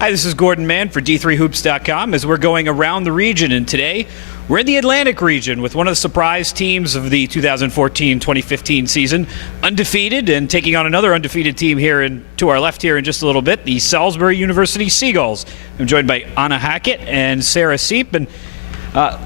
Hi, this is Gordon Mann for D3Hoops.com as we're going around the region, and today we're in the Atlantic region with one of the surprise teams of the 2014-2015 season, undefeated and taking on another undefeated team here to our left here in just a little bit, the Salisbury University Sea Gulls. I'm joined by Anna Hackett and Sarah Seipp. And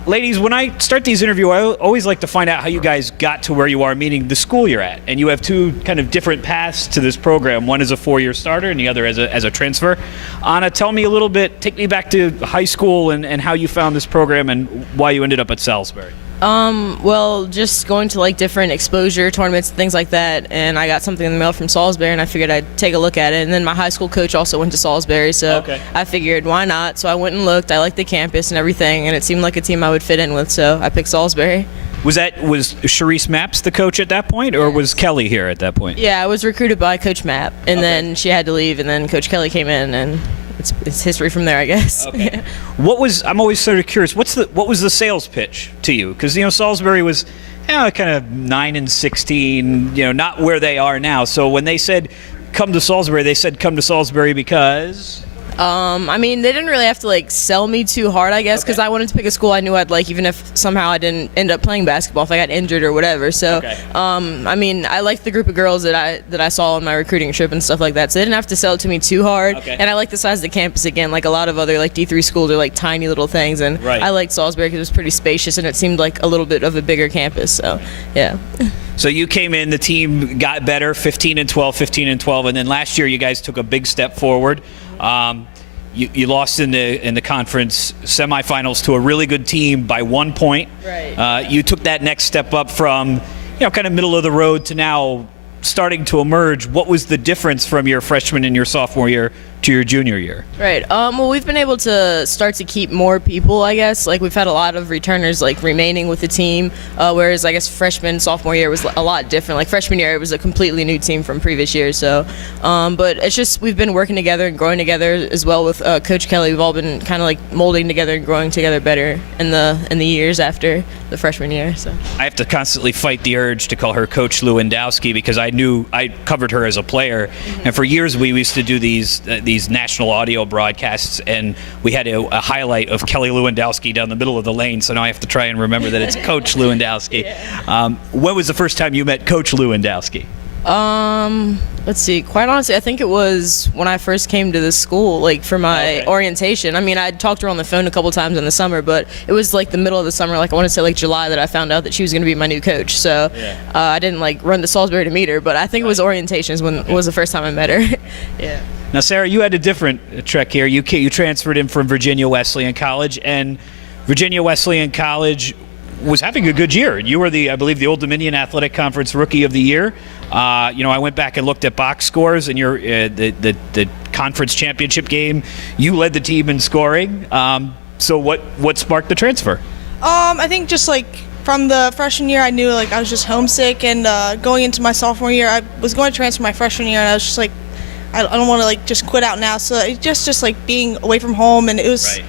ladies, when I start these interviews, I always like to find out how you guys got to where you are, meaning the school you're at. And you have two kind of different paths to this program. One is a four-year starter and the other as a transfer. Anna, tell me a little bit, take me back to high school and how you found this program and why you ended up at Salisbury. Well, just going to like different exposure tournaments and things like that, and I got something in the mail from Salisbury, and I figured I'd take a look at it. And then my high school coach also went to Salisbury, so I figured why not? So I went and looked. I liked the campus and everything, and it seemed like a team I would fit in with, so I picked Salisbury. Was Charisse Mapps the coach at that point, or was Kelly here at that point? Yeah, I was recruited by Coach Mapp, and then she had to leave, and then Coach Kelly came in, and it's history from there, I guess. Okay. I'm always sort of curious. What was the sales pitch to you? Because Salisbury was kind of 9-16, not where they are now. So when they said come to Salisbury, they said come to Salisbury because. I mean, they didn't really have to sell me too hard, I guess, because I wanted to pick a school I knew I'd like, even if somehow I didn't end up playing basketball, if I got injured or whatever. So, I mean, I liked the group of girls that I saw on my recruiting trip and stuff like that. So they didn't have to sell it to me too hard. And I like the size of the campus again. Like a lot of other D3 schools are tiny little things, and I liked Salisbury because it was pretty spacious and it seemed like a little bit of a bigger campus. So, yeah. So you came in, the team got better, 15-12, and then last year you guys took a big step forward. You lost in the conference semifinals to a really good team by 1 point. Right. You took that next step up from kind of middle of the road to now starting to emerge. What was the difference from your freshman and your sophomore year to your junior year? Right. Well, we've been able to start to keep more people, I guess. We've had a lot of returners remaining with the team, whereas I guess freshman, sophomore year was a lot different. Freshman year, it was a completely new team from previous years. So, but it's just we've been working together and growing together as well with Coach Kelly. We've all been kind of molding together and growing together better in the years after the freshman year. So I have to constantly fight the urge to call her Coach Lewandowski because I knew I covered her as a player, and for years we used to do these national audio broadcasts, and we had a highlight of Kelly Lewandowski down the middle of the lane, so now I have to try and remember that it's Coach Lewandowski. When was the first time you met Coach Lewandowski? Let's see. Quite honestly, I think it was when I first came to the school, for my orientation. I mean, I'd talked to her on the phone a couple times in the summer, but it was the middle of the summer, I want to say July, that I found out that she was going to be my new coach. So I didn't run to Salisbury to meet her, but I think it was orientation was the first time I met her. Yeah. Now, Sarah, you had a different trek here. You transferred in from Virginia Wesleyan College, and Virginia Wesleyan College was having a good year. You were I believe the Old Dominion Athletic Conference Rookie of the Year. I went back and looked at box scores, and your the conference championship game, you led the team in scoring. So what sparked the transfer? I think just from the freshman year, I knew I was just homesick, and going into my sophomore year, I was going to transfer my freshman year, and I was just I don't want to just quit out now. So it's just being away from home, and it was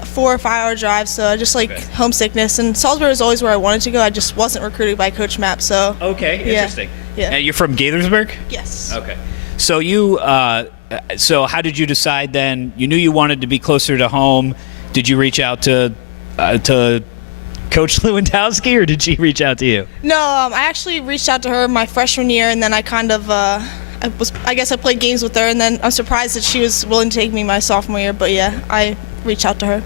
a 4 or 5 hour drive. So I just homesickness. And Salisbury was always where I wanted to go. I just wasn't recruited by Coach Mapp. So interesting. Yeah. And you're from Gaithersburg? Yes. Okay. So so how did you decide then? You knew you wanted to be closer to home. Did you reach out to Coach Lewandowski, or did she reach out to you? No, I actually reached out to her my freshman year, and then I kind of. I guess I played games with her, and then I'm surprised that she was willing to take me my sophomore year. But yeah, I reached out to her.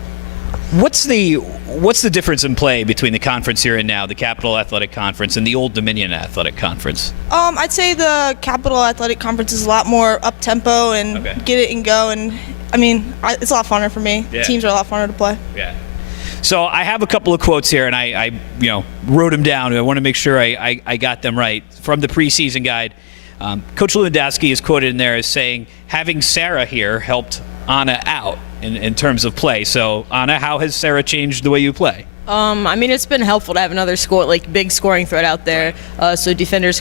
What's the difference in play between the conference you're in now, the Capital Athletic Conference, and the Old Dominion Athletic Conference? I'd say the Capital Athletic Conference is a lot more up tempo and get it and go, and I mean it's a lot funner for me. Yeah. Teams are a lot funner to play. Yeah. So I have a couple of quotes here, and I wrote them down. I want to make sure I got them right from the preseason guide. Coach Lewandowski is quoted in there as saying, having Sarah here helped Anna out in terms of play. So, Anna, how has Sarah changed the way you play? I mean, it's been helpful to have another big scoring threat out there, so defenders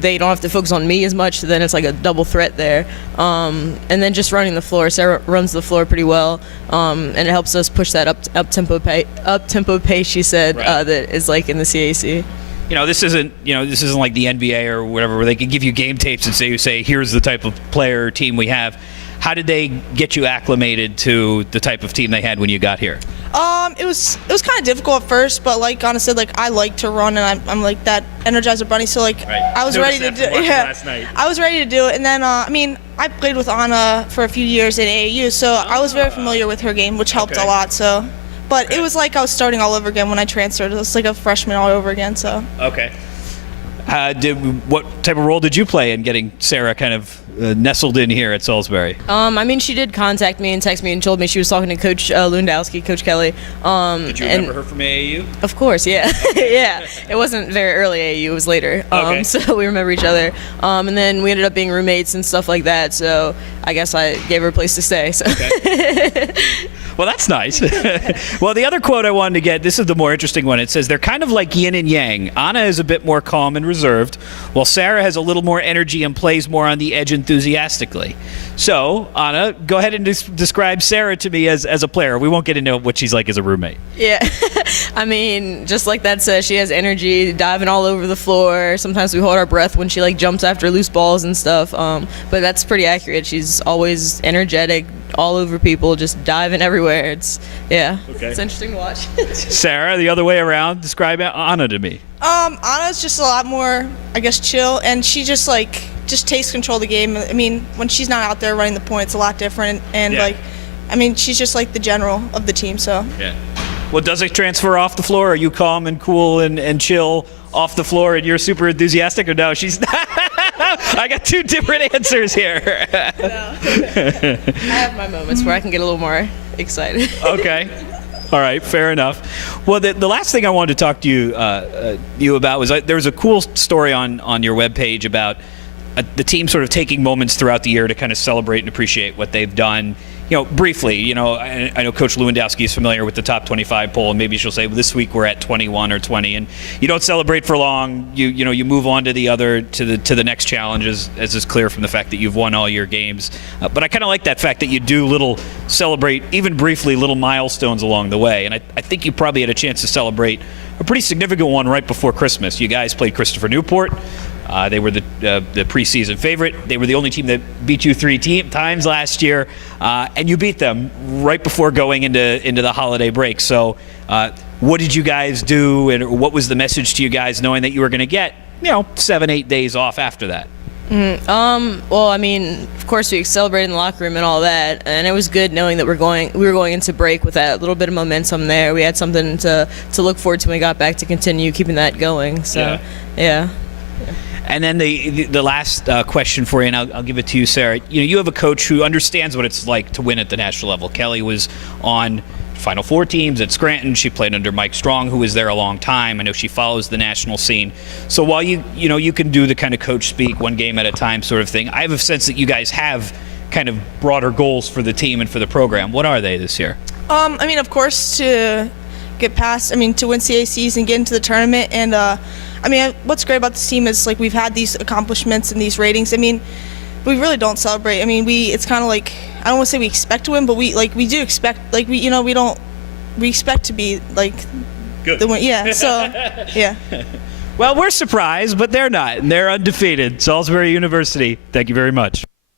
they don't have to focus on me as much, so then it's a double threat there. And then just running the floor. Sarah runs the floor pretty well, and it helps us push that up-tempo pace, she said, that is in the CAC. This isn't like the NBA or whatever, where they can give you game tapes and say here's the type of player or team we have. How did they get you acclimated to the type of team they had when you got here? It was kind of difficult at first, but like Anna said, like I like to run, and I'm like that Energizer bunny, so like I was ready to do it. Yeah, last night. I was ready to do it, and then I mean I played with Anna for a few years in AAU, so I was very familiar with her game, which helped a lot. So, but it was like I was starting all over again when I transferred. It was like a freshman all over again. So. Okay. What type of role did you play in getting Sarah kind of nestled in here at Salisbury? I mean, she did contact me and text me and told me she was talking to Coach Lewandowski, Coach Kelly. Did you remember her from AAU? Of course, yeah. Yeah. It wasn't very early AAU, it was later. Okay. So we remember each other. And then we ended up being roommates and stuff like that, so I guess I gave her a place to stay. So. Okay. Well, that's nice. Well, the other quote I wanted to get, this is the more interesting one. It says, they're kind of like yin and yang. Anna is a bit more calm and reserved, while Sarah has a little more energy and plays more on the edge enthusiastically. So, Anna, go ahead and describe Sarah to me as a player. We won't get into what she's like as a roommate. Yeah. I mean, just like that says, she has energy, diving all over the floor. Sometimes we hold our breath when she like jumps after loose balls and stuff. But that's pretty accurate. She's always energetic, all over people, just diving everywhere. It's interesting to watch. Sarah, the other way around, describe Anna to me. Anna's just a lot more, I guess, chill, and she just takes control of the game. I mean, when she's not out there running the point, it's a lot different, and I mean, she's just like the general of the team. So. Yeah. Well, does it transfer off the floor? Are you calm and cool and chill off the floor, and you're super enthusiastic, or no? She's not. I got two different answers here. No. I have my moments where I can get a little more excited. Okay. All right, fair enough. Well, the last thing I wanted to talk to you about was there was a cool story on your webpage about the team sort of taking moments throughout the year to kind of celebrate and appreciate what they've done. You know, briefly, you know, I know Coach Lewandowski is familiar with the top 25 poll, and maybe she'll say, well, this week we're at 21 or 20, and you don't celebrate for long. You move on to the next challenge, as is clear from the fact that you've won all your games. But I kind of like that fact that you do celebrate, even briefly, little milestones along the way, and I think you probably had a chance to celebrate a pretty significant one right before Christmas. You guys played Christopher Newport. They were the preseason favorite. They were the only team that beat you 3 times last year, and you beat them right before going into the holiday break. So what did you guys do, and what was the message to you guys knowing that you were going to get 7-8 days off after that? Well, I mean, of course we celebrated in the locker room and all that, and it was good knowing that we were going into break with that little bit of momentum there. We had something to look forward to when we got back to continue keeping that going. So, yeah. And then the last question for you, and I'll give it to you, Sarah. You have a coach who understands what it's like to win at the national level. Kelly was on Final Four teams at Scranton. She played under Mike Strong, who was there a long time. I know she follows the national scene. So while you can do the kind of coach speak, one game at a time sort of thing, I have a sense that you guys have kind of broader goals for the team and for the program. What are they this year? I mean, of course, to get past, to win CACs and get into the tournament, and I mean, what's great about this team is like we've had these accomplishments and these ratings. I mean, we really don't celebrate. I mean, it's kind of like, I don't want to say we expect to win, but we do expect, like we expect to be like good. The win. Yeah. So yeah. Well, we're surprised, but they're not, and they're undefeated. Salisbury University. Thank you very much.